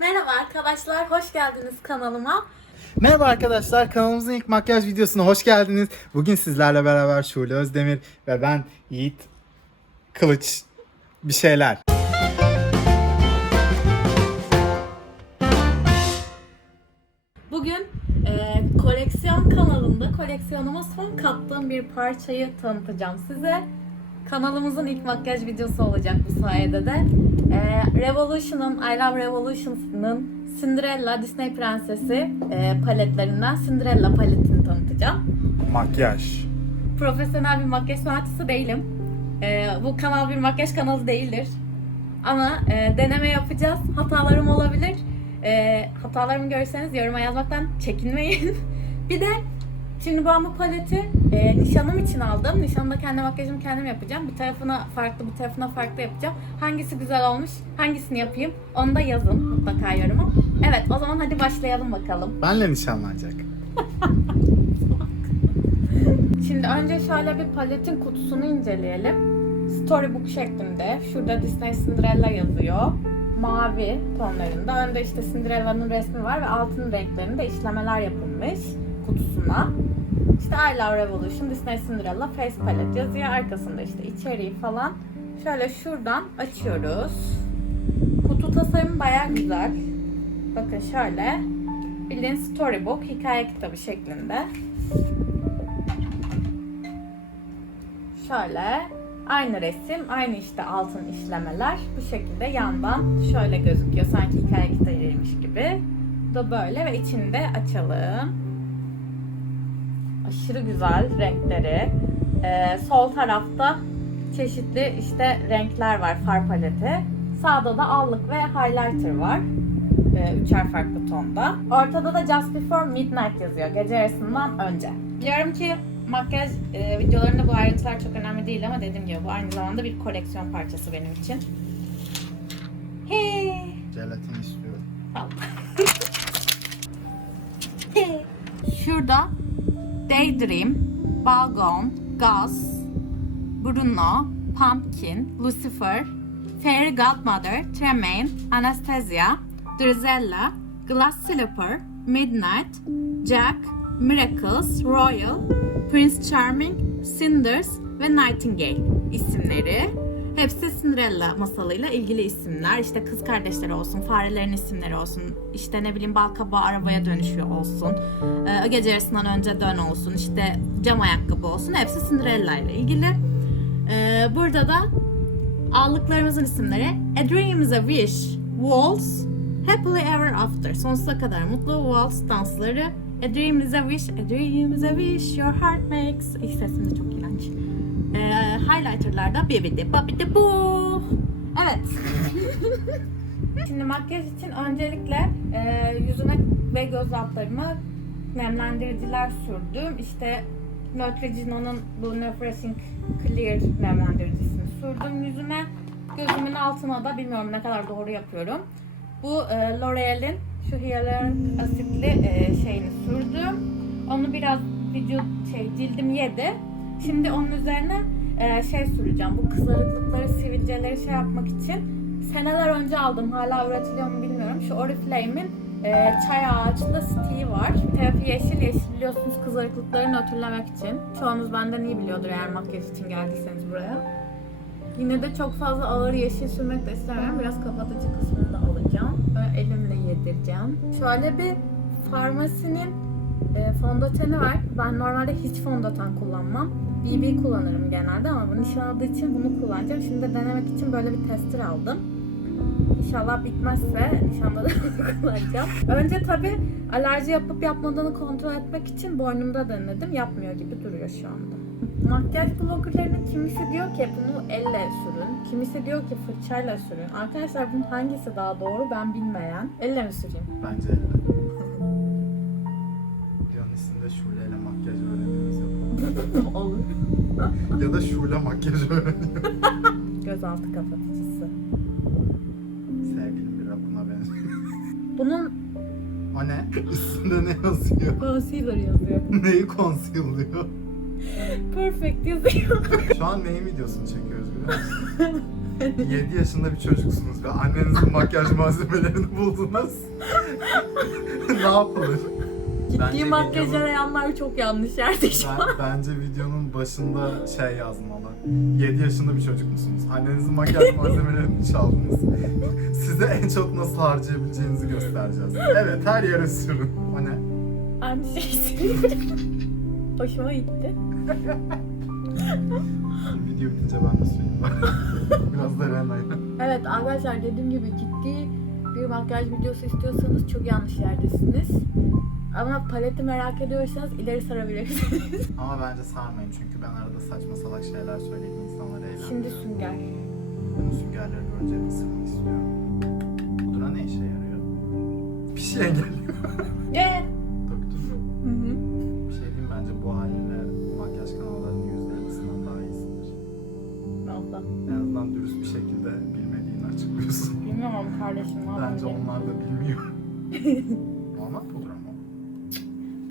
Merhaba arkadaşlar, hoş geldiniz kanalıma. Merhaba arkadaşlar, kanalımızın ilk makyaj videosuna hoş geldiniz. Bugün sizlerle beraber Şule Özdemir ve ben Yiğit Kılıç bir şeyler. Bugün e, koleksiyon kanalında koleksiyonuma son kattığım bir parçayı tanıtacağım size. Kanalımızın ilk makyaj videosu olacak bu sayede de. E, Revolution'un, I Love Revolution'ın Cinderella Disney Prensesi e, paletlerinden Cinderella paletini tanıtacağım. Makyaj. profesyonel bir makyaj sanatçısı değilim. Ee, bu kanal bir makyaj kanalı değildir. Ama e, deneme yapacağız. Hatalarım olabilir. Ee, hatalarımı görürseniz yoruma yazmaktan çekinmeyin. bir de şimdi ben bu paleti e, nişanım için aldım. Nişanda kendi makyajımı kendim yapacağım. Bir tarafına farklı, bir tarafına farklı yapacağım. Hangisi güzel olmuş, hangisini yapayım onu da yazın mutlaka yoruma. Evet o zaman hadi başlayalım bakalım. Benle nişanlanacak. Şimdi önce şöyle bir paletin kutusunu inceleyelim. Storybook şeklinde. Şurada Disney Cinderella yazıyor. Mavi tonlarında. Önde işte Cinderella'nın resmi var ve altın renklerinde işlemeler yapılmış kutusuna. İşte I Love Revolution, Disney Cinderella Face Palette yazıyor. Arkasında işte içeriği falan. Şöyle şuradan açıyoruz. Kutu tasarımı baya güzel. Bakın şöyle. Bildiğin storybook, hikaye kitabı şeklinde. Şöyle aynı resim, aynı işte altın işlemeler bu şekilde yandan şöyle gözüküyor. Sanki hikaye kitabıymış gibi. Bu da böyle ve içinde açalım. Aşırı güzel renkleri. Ee, sol tarafta çeşitli işte renkler var far paleti. Sağda da allık ve highlighter var. Ee, üçer farklı tonda. Ortada da Just Before Midnight yazıyor. Gece yarısından önce. Biliyorum ki makyaj e, videolarında bu ayrıntılar çok önemli değil ama dediğim gibi bu aynı zamanda bir koleksiyon parçası benim için. Hey. Jelatin istiyorum. Şurada Daydream, Balgon, Gus, Bruno, Pumpkin, Lucifer, Fairy Godmother, Tremaine, Anastasia, Drizella, Glass Slipper, Midnight, Jack, Miracles, Royal, Prince Charming, Cinders ve Nightingale isimleri. Hepsi Cinderella masalıyla ilgili isimler. İşte kız kardeşleri olsun, farelerin isimleri olsun, işte ne bileyim bal kabağı arabaya dönüşüyor olsun, ee, gece yarısından önce dön olsun, işte cam ayakkabı olsun. Hepsi Cinderella ile ilgili. Ee, burada da aldıklarımızın isimleri A Dream is a Wish, Waltz, Happily Ever After, sonsuza kadar mutlu Waltz dansları, A Dream is a Wish, A Dream is a Wish, Your Heart Makes, İlk sesim de çok iğrenç. Ee, highlighterlarda Bibidi Babidi Bu. Evet. Şimdi makyaj için öncelikle e, yüzüme ve göz altlarıma nemlendiriciler sürdüm. İşte Neutrogena'nın bu Neufrosing Clear nemlendiricisini sürdüm yüzüme. Gözümün altına da bilmiyorum ne kadar doğru yapıyorum. Bu e, L'Oreal'in şu hyaluronik asitli e, şeyini sürdüm. Onu biraz vücut şey cildim yedi. Şimdi onun üzerine e, şey süreceğim. Bu kızarıklıkları, sivilceleri şey yapmak için seneler önce aldım. Hala üretiliyor mu bilmiyorum. Şu Oriflame'in e, çay ağaçlı stiği var. Tarafı yeşil yeşil biliyorsunuz kızarıklıkları nötrlemek için. Çoğunuz benden iyi biliyordur eğer makyaj için geldiyseniz buraya. Yine de çok fazla ağır yeşil sürmek de istemiyorum. Biraz kapatıcı kısmını da alacağım. Böyle elimle yedireceğim. Şöyle bir farmasinin e, fondöteni var. Ben normalde hiç fondöten kullanmam. BB kullanırım genelde ama bu nişan aldığı için bunu kullanacağım. Şimdi de denemek için böyle bir tester aldım. İnşallah bitmezse nişanda da kullanacağım. Önce tabi alerji yapıp yapmadığını kontrol etmek için boynumda denedim. Yapmıyor gibi duruyor şu anda. Makyaj bloggerlarının kimisi diyor ki bunu elle sürün. Kimisi diyor ki fırçayla sürün. Arkadaşlar bunun hangisi daha doğru ben bilmeyen. Elle mi süreyim? Bence elle. Olur. ya da Şule makyaj öğreniyor. Gözaltı kapatıcısı. Sevgilim bir rapına benziyor. Bunun O ne? Üstünde ne yazıyor? concealer yazıyor. Neyi conceal'lıyor? Perfect yazıyor. Şu an neyin videosunu çekiyoruz biliyor musun? 7 yaşında bir çocuksunuz ve annenizin makyaj malzemelerini buldunuz. ne yapılır? Bence Ciddi makyaj videonun- çok yanlış yerde şu an. Ben, bence videonun başında şey yazmalı. 7 yaşında bir çocuk musunuz? Annenizin makyaj malzemelerini çaldınız. Size en çok nasıl harcayabileceğinizi göstereceğiz. Evet her yere sürün. O ne? Aynı şey. Hoşuma gitti. Video bitince ben de süreyim. Biraz da Rena'yla. Evet arkadaşlar dediğim gibi ciddi bir makyaj videosu istiyorsanız çok yanlış yerdesiniz. Ama paleti merak ediyorsanız ileri sarabilirsiniz. Ama bence sarmayın çünkü ben arada saçma salak şeyler söyleyip insanları eğlendiriyorum. Şimdi sünger. Ben süngerleri önce ısırmak istiyorum. Pudra ne işe yarıyor? Bir şey engelliyor. Yeah. Döktün mü? Hı hı. Bir şey diyeyim bence bu haline makyaj kanallarının %50'sinden daha iyisindir. Valla. En azından dürüst bir şekilde bilmediğini açıklıyorsun. Bilmiyorum kardeşim. ne Bence yapabilirim? onlar da bilmiyor.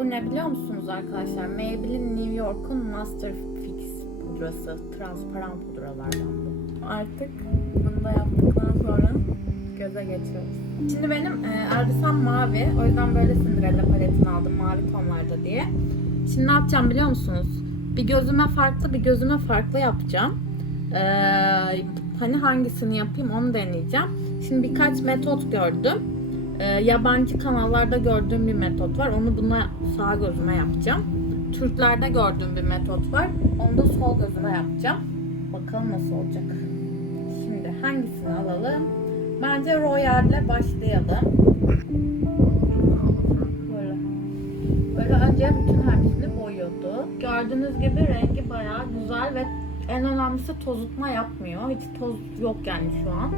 Bu ne biliyor musunuz arkadaşlar? Maybelline New York'un Master Fix pudrası. Transparan pudralardan bu. Artık bunu da yaptıktan sonra göze geçiyoruz. Şimdi benim e, elbisem mavi. O yüzden böyle Cinderella paletini aldım mavi tonlarda diye. Şimdi ne yapacağım biliyor musunuz? Bir gözüme farklı bir gözüme farklı yapacağım. Ee, hani hangisini yapayım onu deneyeceğim. Şimdi birkaç metot gördüm. Ee, yabancı kanallarda gördüğüm bir metot var. Onu buna sağ gözüme yapacağım. Türklerde gördüğüm bir metot var. Onu da sol gözüme yapacağım. Bakalım nasıl olacak. Şimdi hangisini alalım? Bence Royal'le başlayalım. Böyle. Böyle önce bütün hepsini boyuyordu. Gördüğünüz gibi rengi bayağı güzel ve en önemlisi tozutma yapmıyor. Hiç toz yok yani şu an.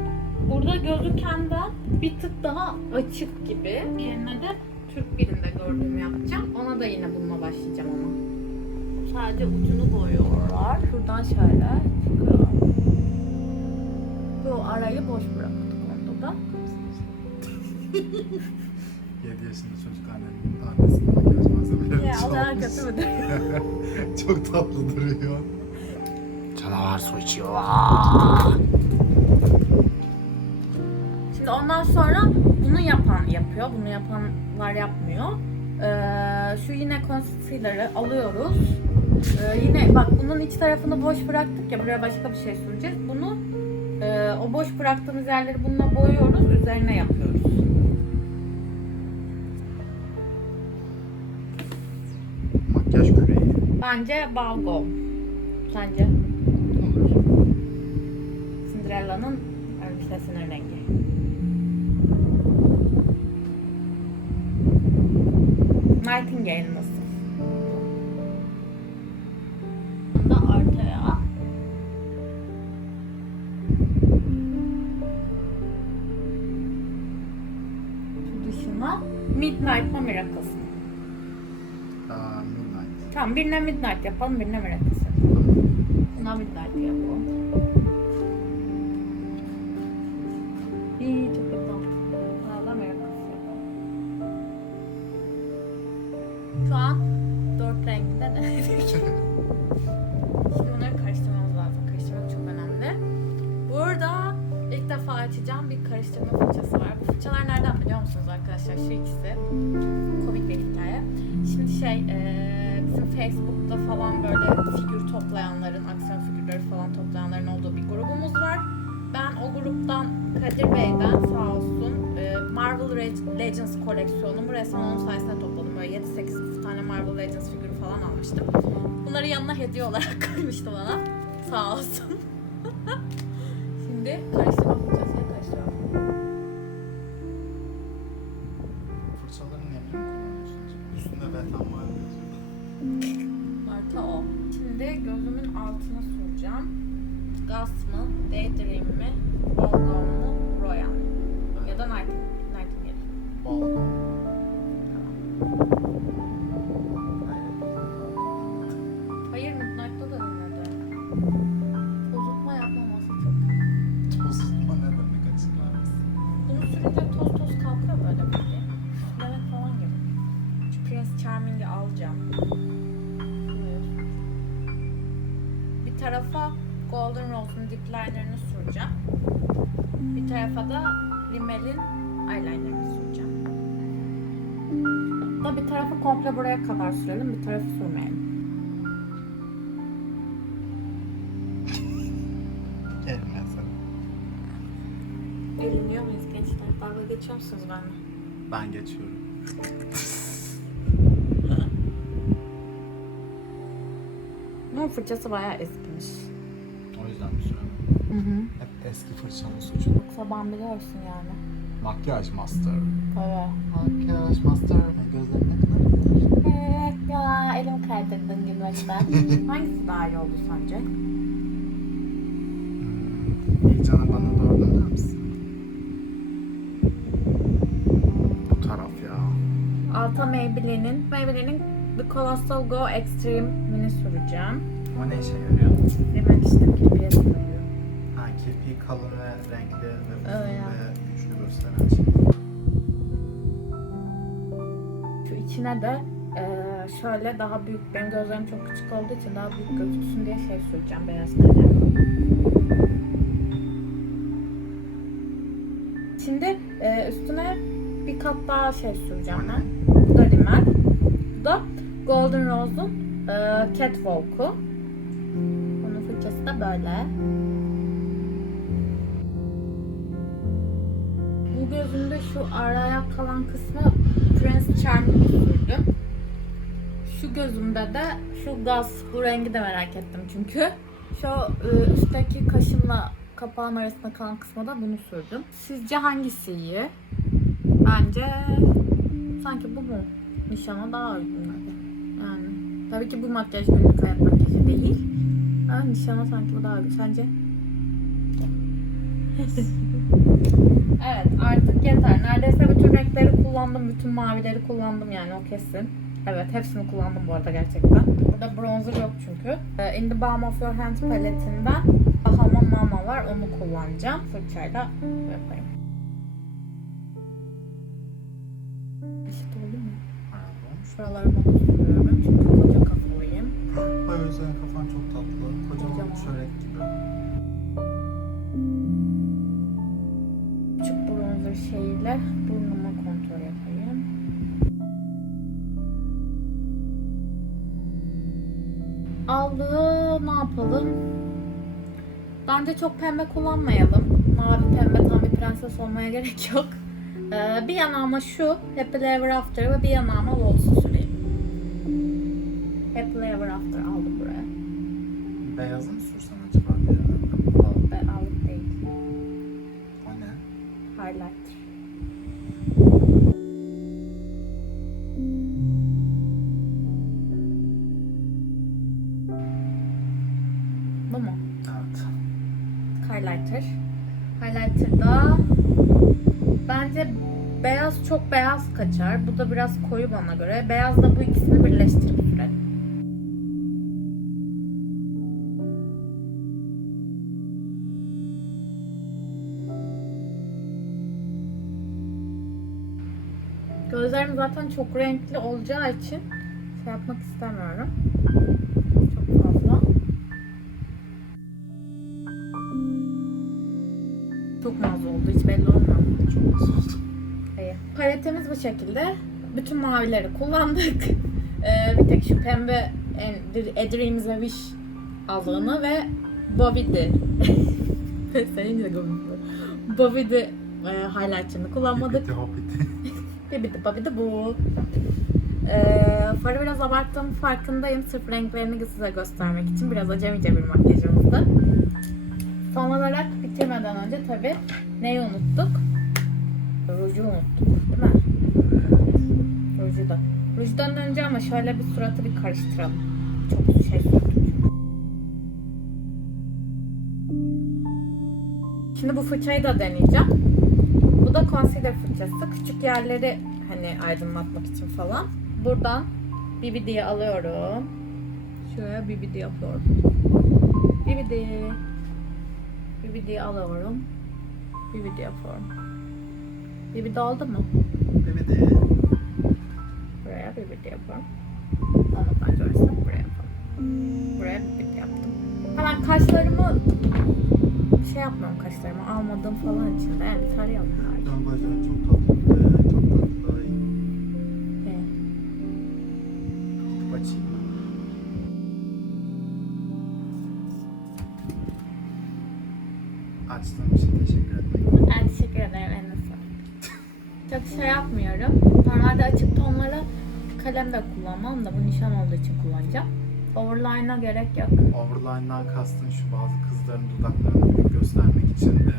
Burada gözükenden bir tık daha açık gibi. Yerine de Türk birinde gördüğümü yapacağım. Ona da yine bununla başlayacağım ama. Sadece ucunu boyuyorlar. Şuradan şöyle çıkıyor. Bu arayı boş bıraktık onda da. 7 yaşında çocuk annenin annesinin makyaj malzemelerini Ya o kadar çalmış. Çok tatlı duruyor. Canavar su içiyor. Şimdi ondan sonra bunu yapan yapıyor. Bunu yapanlar yapmıyor. Ee, şu yine concealer'ı alıyoruz. Ee, yine bak bunun iç tarafını boş bıraktık ya buraya başka bir şey süreceğiz. Bunu e, o boş bıraktığımız yerleri bununla boyuyoruz. Üzerine yapıyoruz. Makyaj küreği. Bence balgam. Sence? Olur. Cinderella'nın elbisesinin rengi. Nightingale nasıl? Bunda ortaya. Şu dışına Midnight mı Miracles mı? Aa, Midnight. Tamam birine Midnight yapalım birine Miracles yapalım. Buna Midnight yapalım. Defa açacağım bir karıştırma fırçası var. Bu fırçalar nereden biliyor musunuz arkadaşlar? Şu ikisi. Komik bir hikaye. Şimdi şey eee, bizim Facebook'ta falan böyle figür toplayanların, aksiyon figürleri falan toplayanların olduğu bir grubumuz var. Ben o gruptan Kadir Bey'den sağ olsun eee, Marvel Legends koleksiyonumu resmen onun sayesinde topladım. Böyle 7-8 tane Marvel Legends figürü falan almıştım. Bunları yanına hediye olarak koymuştu bana. Sağ olsun. Şimdi karıştırma fırçasıyla Var yazıyor. Marta o. Şimdi gözümün altına süreceğim. Gas mı, Daydream mi, Balgam mı, Royal? Ya da Night Nightingale. Tarafa Golden Rose'un dip liner'ını süreceğim. Bir tarafa da Rimmel'in eyeliner'ını süreceğim. Da bir tarafı komple buraya kadar sürelim, bir tarafı sürmeyelim. Eğleniyor muyuz gençler? Dalga geçiyor musunuz benimle? Ben geçiyorum. Bunun fırçası bayağı eskimiş. O yüzden bir süre. Hı hı. Hep eski fırçanın suçu. Yoksa ben biliyorsun yani. Makyaj master. Evet. Makyaj master. Gözlerim ne kadar güzel. Evet ya elim kaydırdın gülmekten. Hangisi daha iyi oldu sence? Hmm. İlk canı bana doğru döner misin? Bu taraf ya. Alta Maybelline'in Maybelline'in The Colossal Go Extreme mini süreceğim. Ama ne işe yarıyor? Hemen işte kirpiye sürüyor. Ha kirpiği kalın ve renkli ve uzun ya. ve güçlü gösteren şey. Şu içine de eee, şöyle daha büyük, benim gözlerim çok küçük olduğu için daha büyük gözüksün diye şey süreceğim, beyaz kalem. Şimdi eee, üstüne bir kat daha şey süreceğim ben. Bu da rimel. Bu da Golden Rose'un eee Catwalk'u. Da böyle. Bu gözümde şu araya kalan kısmı Prince Charming'i sürdüm. Şu gözümde de şu gaz, bu rengi de merak ettim çünkü. Şu e, üstteki kaşımla kapağın arasında kalan kısma da bunu sürdüm. Sizce hangisi iyi? Bence sanki bu mu? Nişana daha uygun. Yani tabii ki bu makyaj günlük hayat makyajı değil. Ama nişana sanki bu daha uygun. Sence? Evet artık yeter. Neredeyse bütün renkleri kullandım. Bütün mavileri kullandım yani o kesin. Evet hepsini kullandım bu arada gerçekten. Burada bronzer yok çünkü. Ee, In the Balm of Your Hand paletinden Bahama Mama var onu kullanacağım. Fırçayla yapayım. Şuralarıma sürüyorum çünkü çörek gibi. Küçük bronzer şeyiyle burnuma kontrol yapayım. Allığı ne yapalım? Bence çok pembe kullanmayalım. Mavi pembe tam bir prenses olmaya gerek yok. Ee, bir yanağıma şu Happily Ever After ve bir yanağıma Waltz'u süreyim. Happily Ever After aldım buraya. Beyazı mı sürsen acaba diğerlerine? O değil. O ne? Highlighter. Bu mu? Evet. Highlighter. Highlighter'da bence beyaz çok beyaz kaçar. Bu da biraz koyu bana göre. Beyazla bu ikisini birleştirip Gözlerim zaten çok renkli olacağı için şey yapmak istemiyorum. Çok fazla. Çok naz oldu. Hiç belli olmuyor. Çok güzel oldu. İyi. Paletimiz bu şekilde. Bütün mavileri kullandık. Ee, bir tek şu pembe A Dreams ve Wish allığını ve Bobby'di. Senin de. Bobby'di e, highlight'ını kullanmadık. Bibidi babidi bu. Ee, farı biraz abarttığım farkındayım. Sırf renklerini size göstermek için. Biraz acemice bir makyajımızdı. Son olarak bitirmeden önce tabi neyi unuttuk? Ruju unuttuk değil mi? Ruju da. Rujdan önce ama şöyle bir suratı bir karıştıralım. Çok şey sürdük. Şimdi bu fırçayı da deneyeceğim. Bu da concealer fırçası. Küçük yerleri hani aydınlatmak için falan. Buradan BB diye alıyorum. Şöyle BB diye yapıyorum. BB diye. BB diye alıyorum. BB diye yapıyorum. BB de oldu mu? Bebede. Buraya BB diye yapıyorum. Olmadan görürsem buraya yapalım. Buraya BB diye yaptım. Hemen kaşlarımı şey yapmıyorum kaşlarımı almadığım falan için de yani tarıyorum. Can bacağın çok tatlı. Ee, çok tatlı daha iyi. Evet. Açayım? Açtığım için teşekkür ederim. Ben teşekkür ederim sağlık. Çok şey yapmıyorum. Normalde açık tonları kalem de kullanmam da bu nişan olduğu için kullanacağım. Overline'a gerek yok. Overline'dan kastın şu bazı kızların dudaklarını büyük göstermek için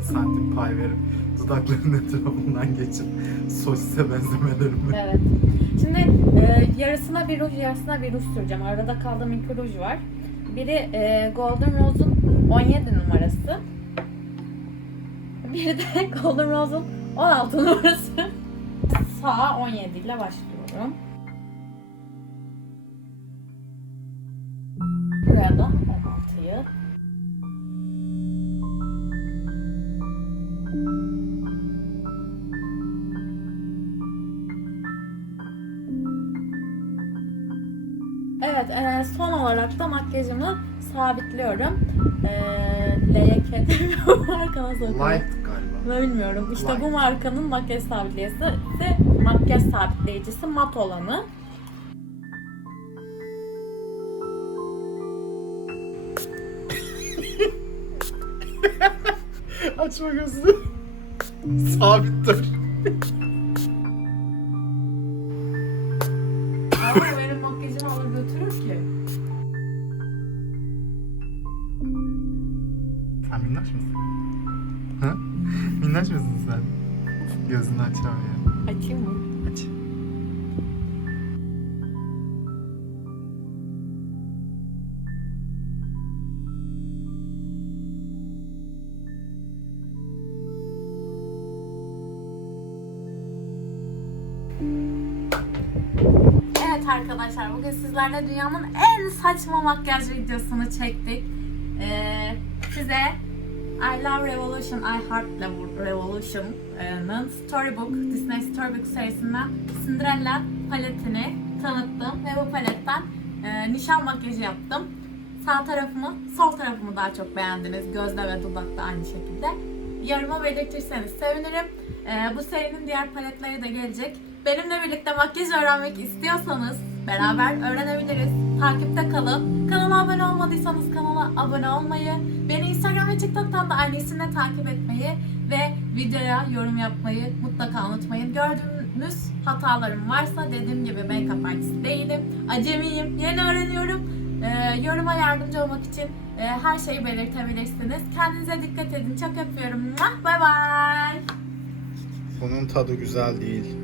2 santim pay verip dudaklarının etrafından geçip sosise benzemeleri mi? Evet. Şimdi e, yarısına bir ruj, yarısına bir ruj süreceğim. Arada kaldığım iki ruj var. Biri e, Golden Rose'un 17 numarası. Biri de Golden Rose'un 16 numarası. Sağa 17 ile başlıyorum. Makyajımı sabitliyorum. E, kedimi markana sokuyorum. Light galiba. Ben bilmiyorum. İşte Light. bu markanın makyaj sabitleyicisi de makyaj sabitleyicisi mat olanı. Açma gözünü. Sabit dur. Arkadaşlar bugün sizlerle dünyanın en saçma makyaj videosunu çektik. Ee, size I Love Revolution, I Heart Revolution'ın Storybook, Disney Storybook serisinden Cinderella paletini tanıttım ve bu paletten e, nişan makyajı yaptım. Sağ tarafımı, sol tarafımı daha çok beğendiniz. Gözde ve dudakta aynı şekilde. Yoruma belirtirseniz sevinirim. Ee, bu serinin diğer paletleri de gelecek. Benimle birlikte makyaj öğrenmek istiyorsanız beraber öğrenebiliriz. Takipte kalın. Kanala abone olmadıysanız kanala abone olmayı, beni Instagram ve TikTok'tan da aynı isimle takip etmeyi ve videoya yorum yapmayı mutlaka unutmayın. Gördüğünüz hatalarım varsa dediğim gibi make-up artist değilim. Acemiyim, yeni öğreniyorum. Ee, yoruma yardımcı olmak için e, her şeyi belirtebilirsiniz. Kendinize dikkat edin. Çok öpüyorum. Bye bye. Bunun tadı güzel değil.